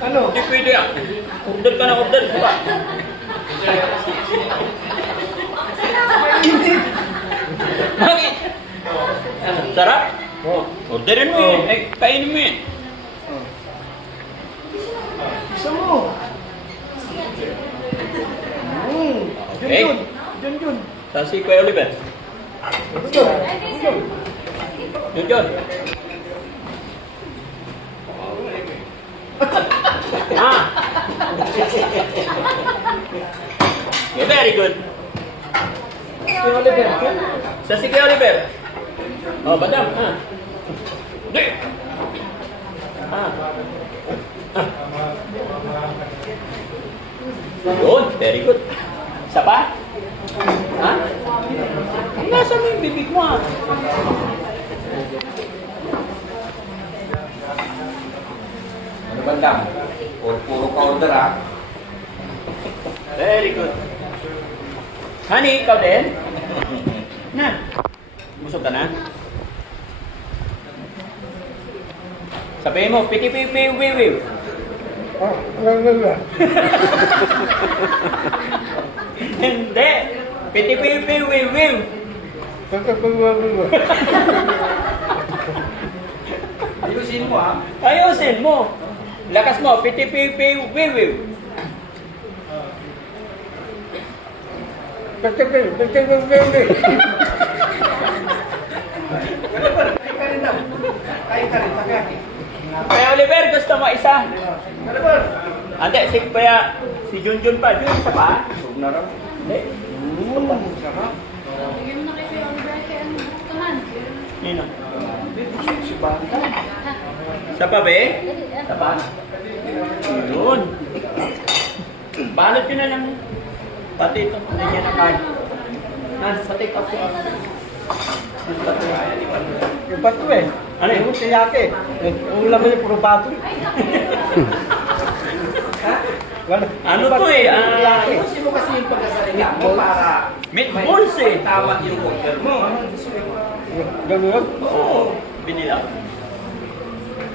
Ano? Hindi pwede ah. Order ka na order. Diba? Bakit? Sarap? Oh. Orderin mo yun. Ay, kainin mo yun. Isa mo. Okay. Yun. Saan si Kuya Oliver? Yun. Ah! Yeah, very good. Kuya Oliver. Sa si Kuya Oliver. Oh, badam. Ah. Hindi. Ah. Yun, very good. Isa pa? Ha? Nasa mo yung bibig mo ah. Ano bandang? Puro ka order ha? Very good. Honey, ikaw din? Na. Busog ka na? Sabihin mo, piti-pipi-wiwiw. Oh, wala. Hindi. Piti-pipi-wiwiw. Ayusin mo ha? Ayusin mo. Lakas mo, piti-pipi-wiwiw. Kain ka rin, pagkaki. Kaya Oliver, gusto mo isa? Kalabar! Ante, si Junjun pa. Jun, isa pa? Huwag na raw. Hindi. Sarap. Bigyan mo na kay Kuya Oliver kay ano, tuhan. Nino. Si Banta. Isa pa, be? Isa pa? Yun. Balot yun na lang. Pati ito. Hindi niya na kain. Sa take up ko. Yung bato eh. Ano yun? Yung siyake. Yung laman yung puro bato. Wala. Ano to eh? Ayusin mo kasi yung pagkasalita mo para Meatballs eh. tawag yung order mo. Ganun. Oo. Binila.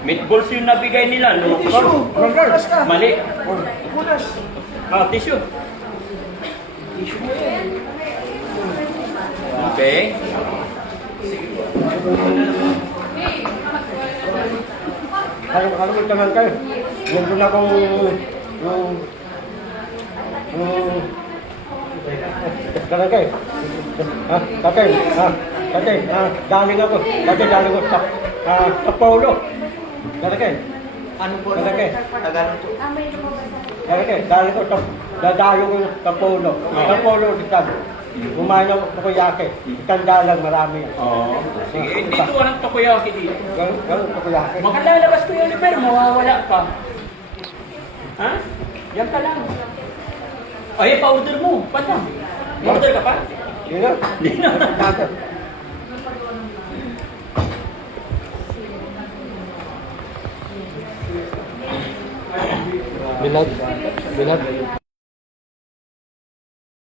Meatballs yung nabigay nila. No? Tissue. Kulas ka. Mali. Kulas. Ah, tissue. Issue mo yan. Okay. Ano mo naman kayo? Nandun ako Galing kayo. Ha? Tatay. Ha? Tatay. Ha? Galing ako. Tatay, galing ako sa Paulo. Galing kayo. Ano po? Galing kayo. Tagalog to. Galing kayo. Galing ko dadayo ko sa Paulo. Sa Paulo, kumain ako sa kuyake. Tanda lang, marami. Oo. Sige, dito walang takoyaki dito. Galing sa kuyake. Makalalabas ko yung Oliver, mawawala ka. Ha? Yan ka lang. Ay, pa-order mo. Padam. Order ka pa? Hindi na. Hindi na. Tatay. Bilad.